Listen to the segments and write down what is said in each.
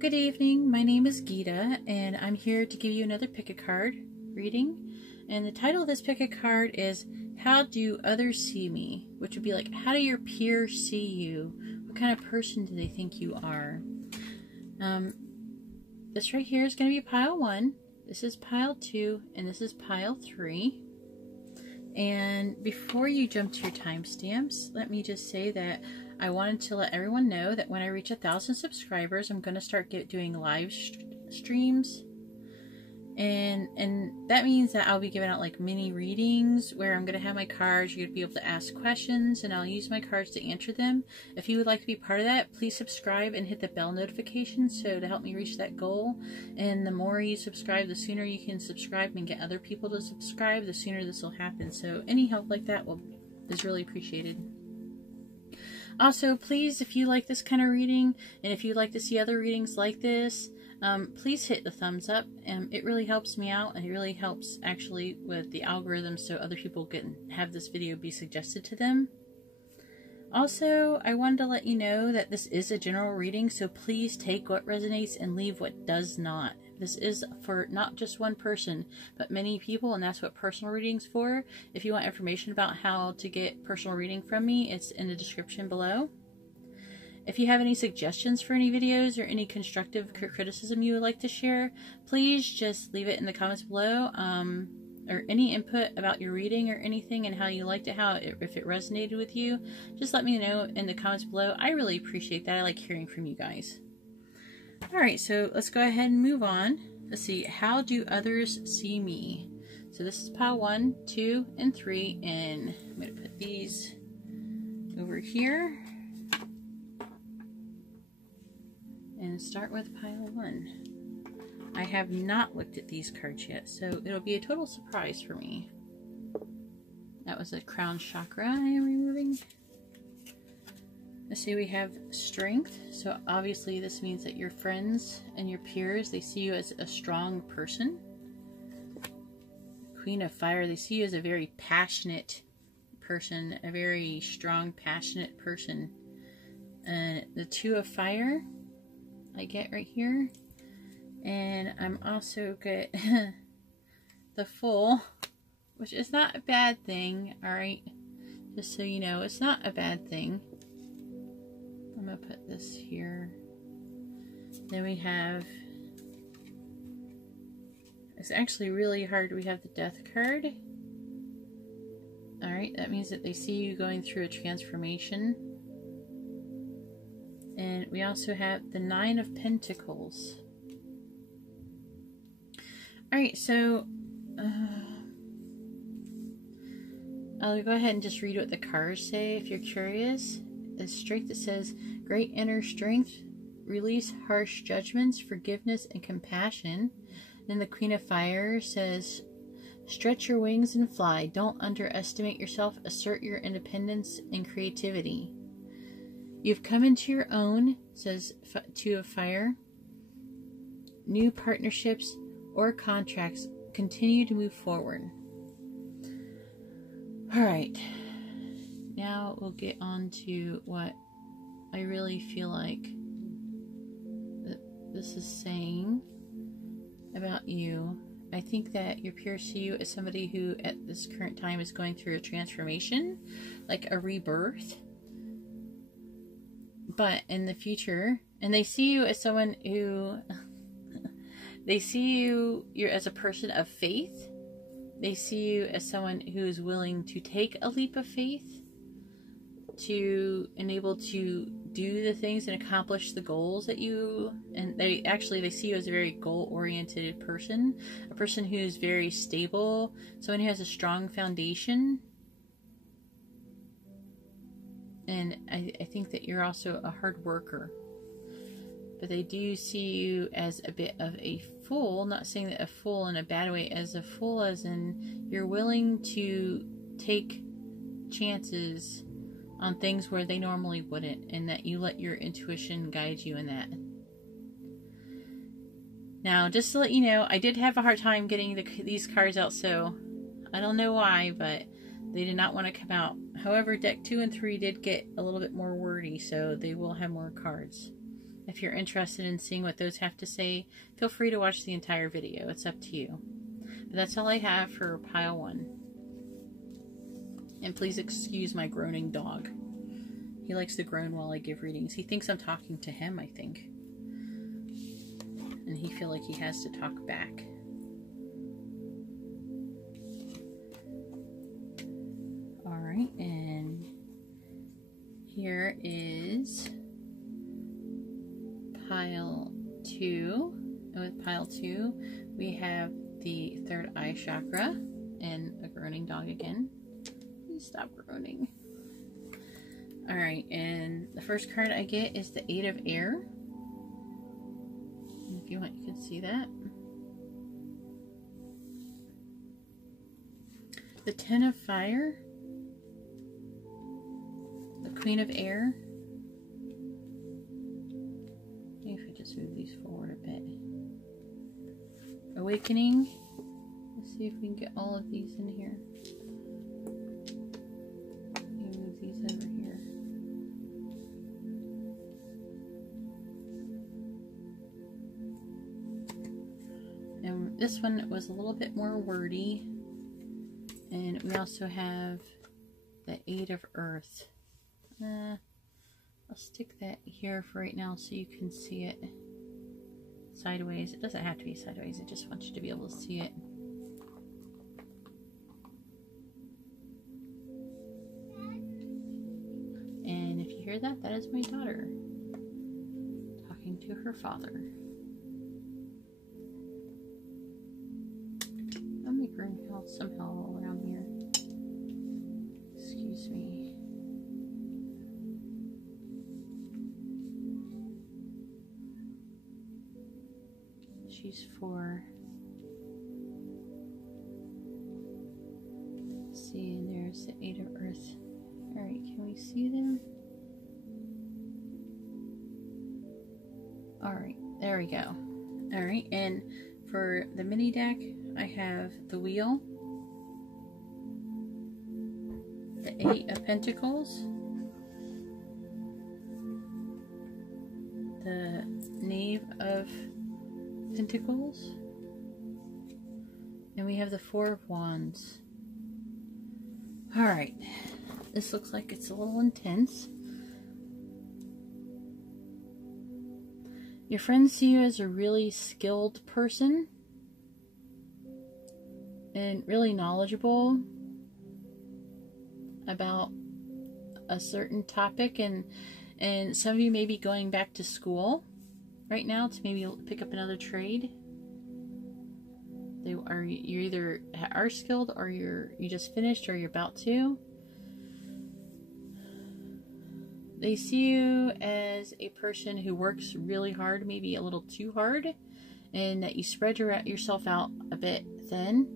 Good evening, my name is Gita, and I'm here to give you another pick-a-card reading. And the title of this pick-a-card is, How Do Others See Me? Which would be like, how do your peers see you? What kind of person do they think you are? This right here is going to be pile 1, this is pile 2, and this is pile 3. And before you jump to your timestamps, let me just say that I wanted to let everyone know that when I reach 1,000 subscribers, I'm going to start doing live streams. And that means that I'll be giving out like mini readings where I'm going to have my cards. You'll be able to ask questions and I'll use my cards to answer them. If you would like to be part of that, please subscribe and hit the bell notification so to help me reach that goal. And the more you subscribe, the sooner you can subscribe and get other people to subscribe, the sooner this will happen. So any help like that is really appreciated. Also, please, if you like this kind of reading and if you'd like to see other readings like this, please hit the thumbs up. It really helps me out, and it really helps actually with the algorithm so other people can have this video be suggested to them. Also, I wanted to let you know that this is a general reading, so please take what resonates and leave what does not. This is for not just one person, but many people, and that's what personal reading's for. If you want information about how to get personal reading from me, it's in the description below. If you have any suggestions for any videos or any constructive criticism you would like to share, please just leave it in the comments below, or any input about your reading or anything and how you liked it, if it resonated with you, just let me know in the comments below. I really appreciate that. I like hearing from you guys. Alright, so let's go ahead and move on. Let's see, how do others see me? So this is pile 1, 2, and 3, and I'm going to put these over here. And start with pile 1. I have not looked at these cards yet, so it'll be a total surprise for me. That was a crown chakra I am removing. Let's see, we have strength. So obviously this means that your friends and your peers, they see you as a strong person. Queen of Fire, they see you as a very passionate person, a very strong, passionate person. And the Two of Fire, I get right here, and I'm also get the Fool, which is not a bad thing. All right, just so you know, it's not a bad thing. I'm gonna put this here. Then we have, it's actually really hard. We have the Death card. All right, that means that they see you going through a transformation. And we also have the Nine of Pentacles. Alright, so I'll go ahead and just read what the cards say if you're curious. The strength, that says, great inner strength, release harsh judgments, forgiveness, and compassion. Then the Queen of Fire says, stretch your wings and fly. Don't underestimate yourself. Assert your independence and creativity. You've come into your own, says Two of Fire. New partnerships or contracts continue to move forward. Alright, now we'll get on to what I really feel like this is saying about you. I think that your peers see you as somebody who at this current time is going through a transformation, like a rebirth. But in the future, and they see you as someone who, they see you're as a person of faith. They see you as someone who is willing to take a leap of faith to enable to do the things and accomplish the goals that you, and they see you as a very goal-oriented person, a person who is very stable, someone who has a strong foundation. And I think that you're also a hard worker. But they do see you as a bit of a fool. Not saying that a fool in a bad way, as a fool as in you're willing to take chances on things where they normally wouldn't. And that you let your intuition guide you in that. Now, just to let you know, I did have a hard time getting these cards out. So, I don't know why, but they did not want to come out. However, deck 2 and 3 did get a little bit more wordy, so they will have more cards. If you're interested in seeing what those have to say, feel free to watch the entire video. It's up to you. But that's all I have for pile 1. And please excuse my groaning dog. He likes to groan while I give readings. He thinks I'm talking to him, I think. And he feels like he has to talk back. Alright, and here is pile 2. And with pile 2, we have the 3rd eye chakra and a groaning dog again. Please stop groaning. Alright, and the first card I get is the 8 of Air. And if you want, you can see that. The 10 of Fire. The Queen of Air. Maybe if I just move these forward a bit. Awakening. Let's see if we can get all of these in here. Move these over here. And this one was a little bit more wordy. And we also have the 8 of Earth. I'll stick that here for right now so you can see it sideways. It doesn't have to be sideways, I just want you to be able to see it. And if you hear that, that is my daughter talking to her father. I'll make room somehow all around here. Excuse me. She's 4. Let's see, and there's the 8 of Earth. Alright, can we see them? Alright, there we go. Alright, and for the mini deck, I have the Wheel, the 8 of Pentacles, the Knave of Pentacles, and we have the 4 of Wands. Alright, this looks like it's a little intense. Your friends see you as a really skilled person and really knowledgeable about a certain topic, and some of you may be going back to school right now to maybe pick up another trade. You either are skilled, or you just finished, or you're about to. They see you as a person who works really hard, maybe a little too hard, and that you spread yourself out a bit thin,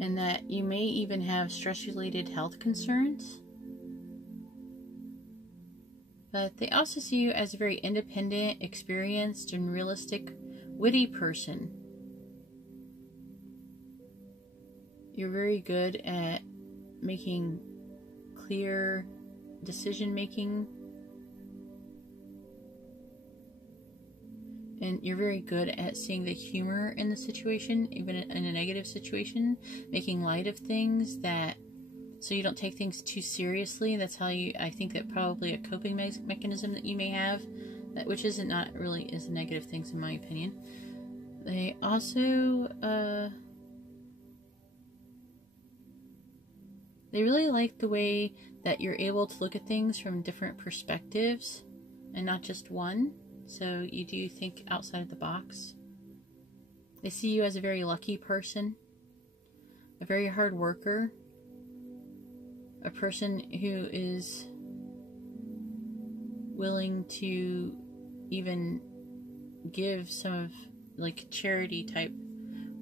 and that you may even have stress-related health concerns. But they also see you as a very independent, experienced, and realistic, witty person. You're very good at making clear decision making, and you're very good at seeing the humor in the situation, even in a negative situation, making light of things, that so you don't take things too seriously. That's how I think that probably a coping mechanism that you may have, which is not really is negative things in my opinion. They also they really like the way that you're able to look at things from different perspectives and not just one. So you do think outside of the box. They see you as a very lucky person, a very hard worker, a person who is willing to even give some of like charity type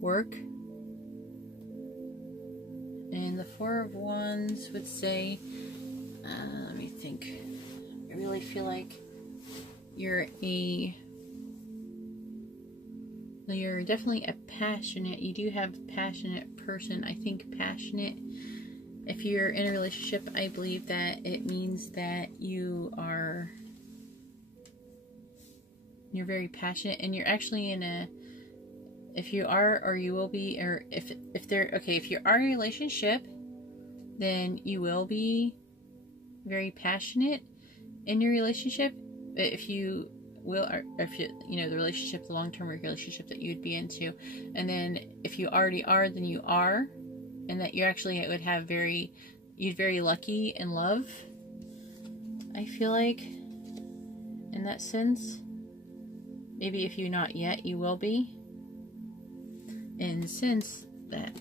work. And the 4 of Wands would say, let me think. I really feel like you're definitely a passionate, you do have a passionate person. I think passionate, if you're in a relationship, I believe that it means that you are You're very passionate, and you're actually in a, if you are, or you will be, or if you are in a relationship, then you will be very passionate in your relationship. If you will, or if you the relationship, the long-term relationship that you'd be into, and then if you already are, then you are, and that you actually would have you'd very lucky in love. I feel like, in that sense, maybe if you're not yet, you will be. And since that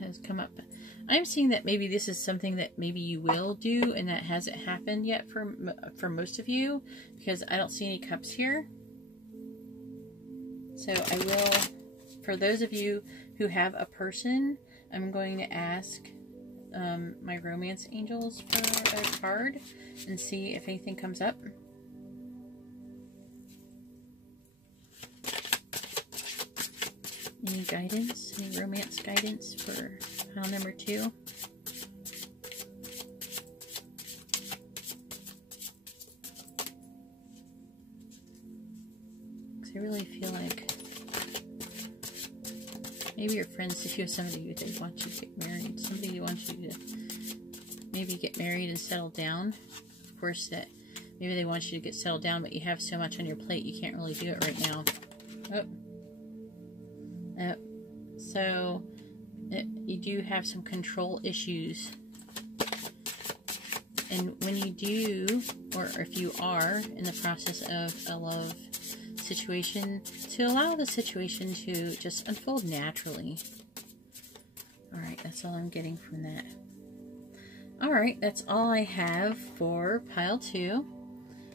has come up, I'm seeing that maybe this is something that maybe you will do, and that hasn't happened yet for most of you, because I don't see any cups here. So I will, for those of you who have a person, I'm going to ask my romance angels for a card and see if anything comes up. Any guidance? Any romance guidance for pile number 2? Because I really feel like maybe your friends, if you have somebody who they want you to get married, somebody who wants you to maybe get married and settle down. Of course, that maybe they want you to get settled down, but you have so much on your plate you can't really do it right now. So you do have some control issues, and when you do, or if you are in the process of a love situation, to allow the situation to just unfold naturally. Alright, that's all I'm getting from that. Alright, that's all I have for pile 2.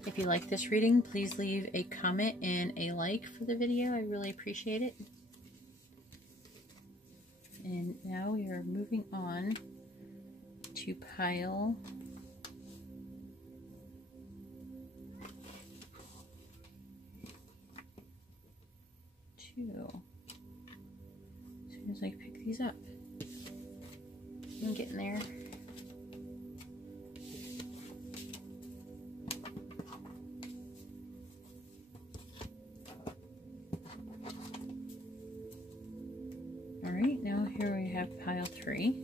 If you like this reading, please leave a comment and a like for the video. I really appreciate it. And now we are moving on to pile 2. As soon as I pick these up, I'm getting there. Alright, now here we have pile 3.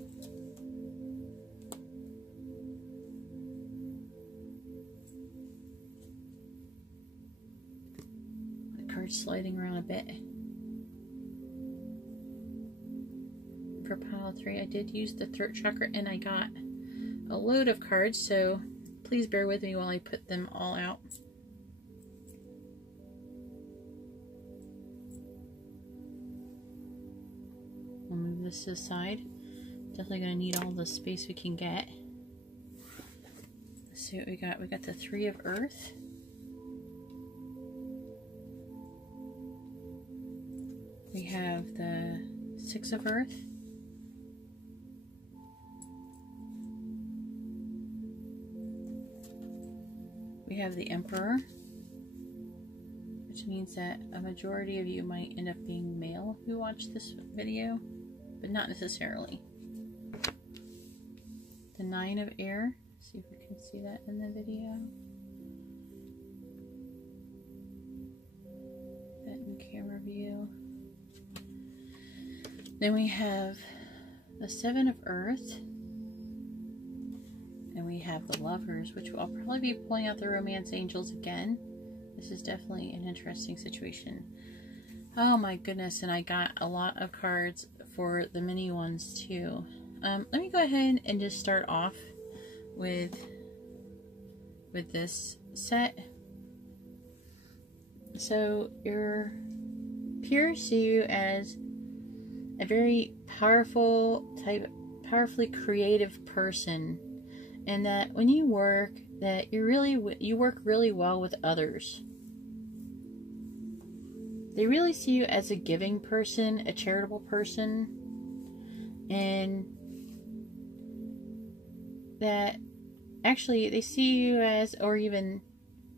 The card's sliding around a bit. For pile 3, I did use the throat chakra, and I got a load of cards, so please bear with me while I put them all out. We'll move this to the side. Definitely going to need all the space we can get. Let's see what we got. We got the 3 of Earth. We have the 6 of Earth. We have the Emperor, which means that a majority of you might end up being male who watch this video, but not necessarily. The 9 of Air. See if we can see that in the video. That in camera view. Then we have the 7 of Earth. And we have the Lovers, which I'll probably be pulling out the Romance Angels again. This is definitely an interesting situation. Oh my goodness, and I got a lot of cards for the mini ones too. Let me go ahead and just start off with this set. So your peers see you as a very powerfully creative person, and that when you work, that you work really well with others. They really see you as a giving person, a charitable person, and that actually they see you as, or even,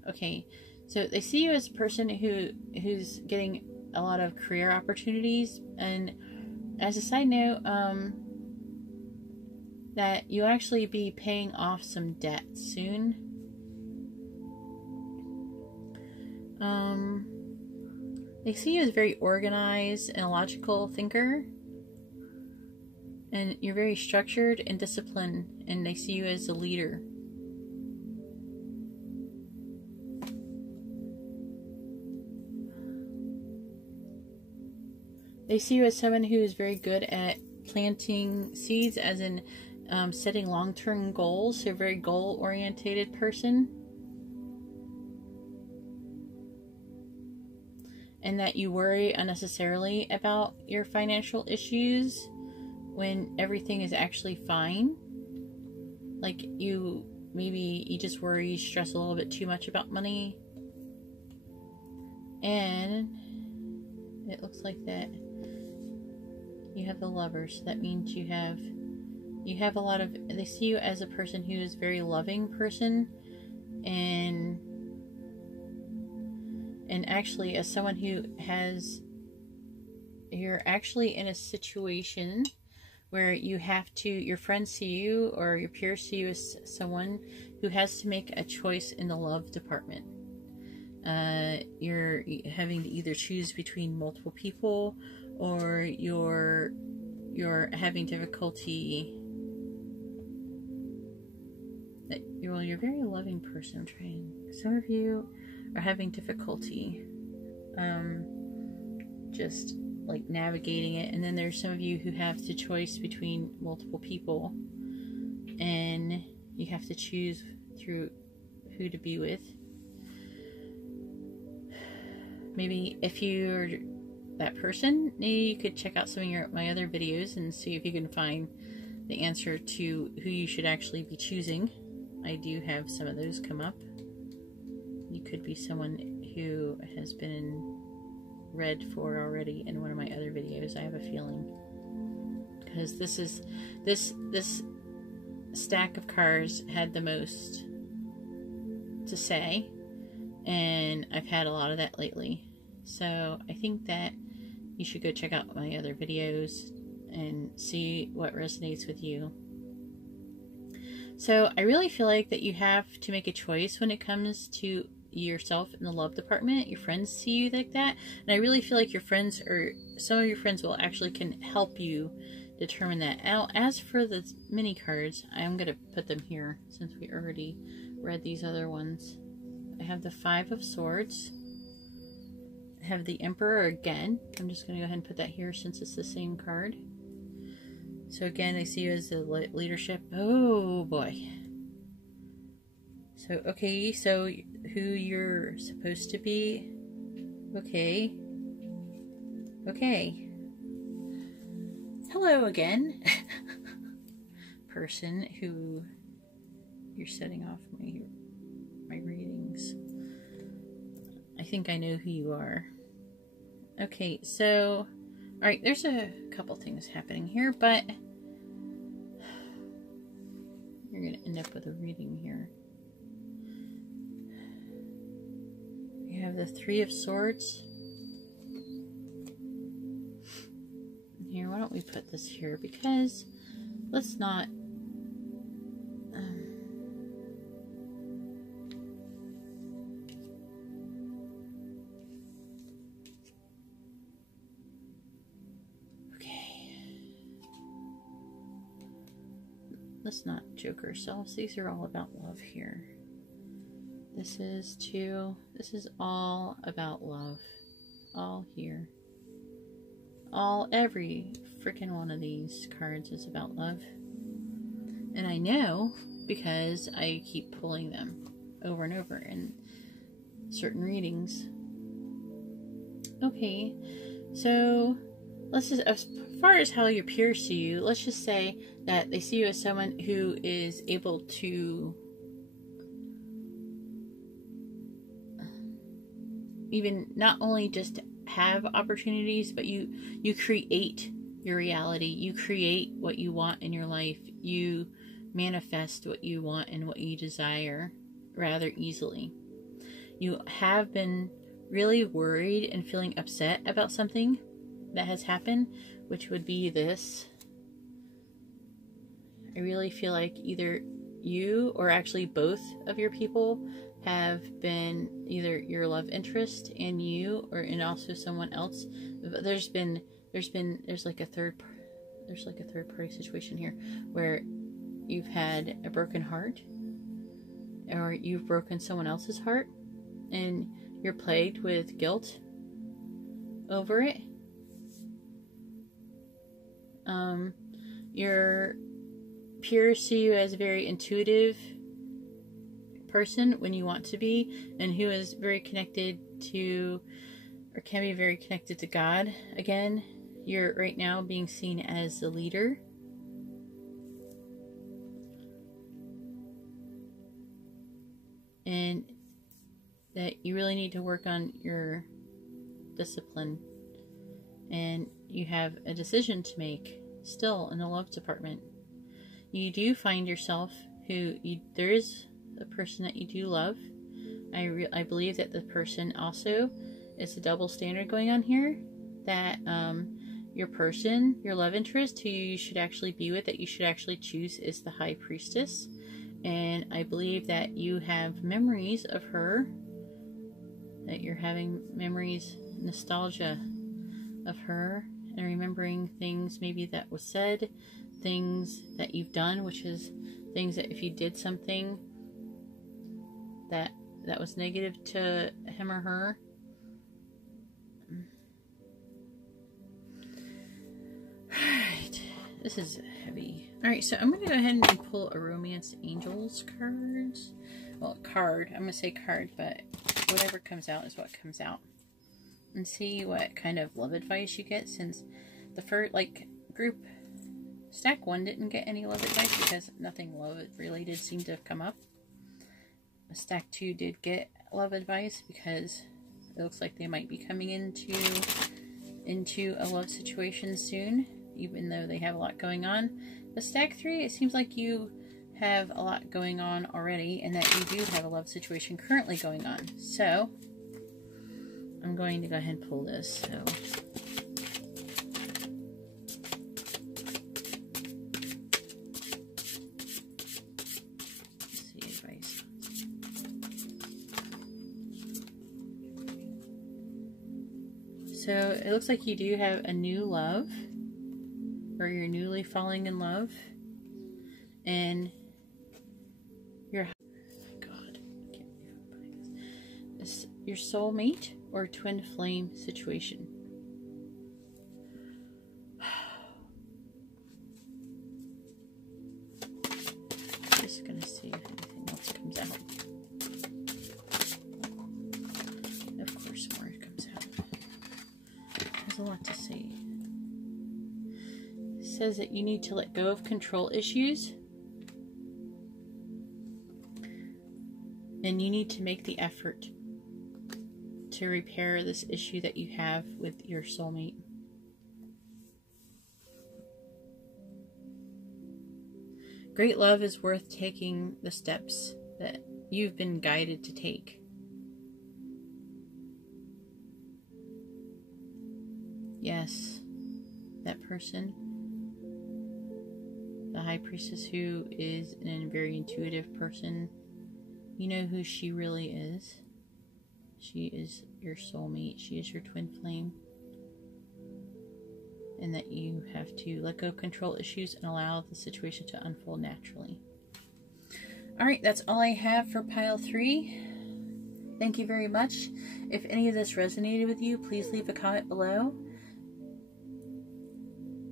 okay, so they see you as a person who's getting a lot of career opportunities, and as a side note, that you'll actually be paying off some debt soon. They see you as very organized and a logical thinker. And you're very structured and disciplined. And they see you as a leader. They see you as someone who is very good at planting seeds, as in setting long-term goals. So a very goal-oriented person. And that you worry unnecessarily about your financial issues when everything is actually fine. Like maybe you just worry, stress a little bit too much about money. And it looks like that you have the Lovers. So that means you have a lot of, they see you as a person who is a very loving person, and actually as someone who you're actually in a situation where you have to, your friends see you or your peers see you as someone who has to make a choice in the love department. You're having to either choose between multiple people, or you're having difficulty. You're a very loving person. I'm trying. Some of you are having difficulty just like navigating it, and then there's some of you who have the choice between multiple people, and you have to choose through who to be with. Maybe if you're that person, maybe you could check out some of my other videos and see if you can find the answer to who you should actually be choosing. I do have some of those come up. You could be someone who has been read for already in one of my other videos, I have a feeling. Because this stack of cards had the most to say, and I've had a lot of that lately. So I think that you should go check out my other videos and see what resonates with you. So I really feel like that you have to make a choice when it comes to yourself in the love department. Your friends see you like that, and I really feel like your friends, or some of your friends, will actually can help you determine that. Now, as for the mini cards, I'm going to put them here since we already read these other ones. I have the Five of Swords. I have the Emperor again. I'm just going to go ahead and put that here since it's the same card. So again, I see you as the leadership. Oh boy. So, okay, so who you're supposed to be. Okay. Okay. Hello again. Person who you're setting off my readings. I think I know who you are. Okay, so, alright, there's a couple things happening here, but you're going to end up with a reading here. You have the Three of Swords. Here, why don't we put this here? Because let's not... let's not joke ourselves. These are all about love here. This is all about love. All here. Every freaking one of these cards is about love. And I know because I keep pulling them over and over in certain readings. Okay, so let's just, as far as how your peers see you, let's just say that they see you as someone who is able to even not only just have opportunities, but you create your reality. You create what you want in your life. You manifest what you want and what you desire rather easily. You have been really worried and feeling upset about something that has happened, which would be this. I really feel like either you or actually both of your people have been either your love interest and you, or and also someone else. There's like a third party situation here where you've had a broken heart, or you've broken someone else's heart, and you're plagued with guilt over it. Your peers see you as a very intuitive person when you want to be, and who is very connected to, or can be very connected to God. Again, you're right now being seen as the leader. And that you really need to work on your discipline. And you have a decision to make still in the love department. You do find yourself there is a person that you do love. I believe that the person also is a double standard going on here. That your person, your love interest, who you should actually be with, that you should actually choose, is the High Priestess. And I believe that you have memories of her, that you're having memories, nostalgia of her, and remembering things maybe that was said, things that you've done, which is things that if you did something that was negative to him or her. Alright, this is heavy. Alright, so I'm going to go ahead and pull a Romance Angels cards. Well, card. I'm going to say card, but whatever comes out is what comes out. And see what kind of love advice you get, since the first, group stack 1 didn't get any love advice because nothing love related seemed to have come up. Stack 2 did get love advice because it looks like they might be coming into a love situation soon, even though they have a lot going on. The stack 3, it seems like you have a lot going on already, and that you do have a love situation currently going on. So I'm going to go ahead and pull this. So let's see advice. So it looks like you do have a new love, or you're newly falling in love, and your your soulmate or twin flame situation. Just gonna see if anything else comes out. Of course, more comes out. There's a lot to say. It says that you need to let go of control issues, and you need to make the effort to repair this issue that you have with your soulmate. Great love is worth taking the steps that you've been guided to take. Yes, that person, the High Priestess, who is a very intuitive person, you know who she really is. She is your soulmate. She is your twin flame. And that you have to let go of control issues and allow the situation to unfold naturally. Alright, that's all I have for pile 3. Thank you very much. If any of this resonated with you, please leave a comment below.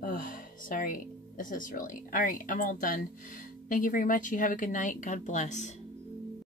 Oh, sorry. This is really... Alright, I'm all done. Thank you very much. You have a good night. God bless.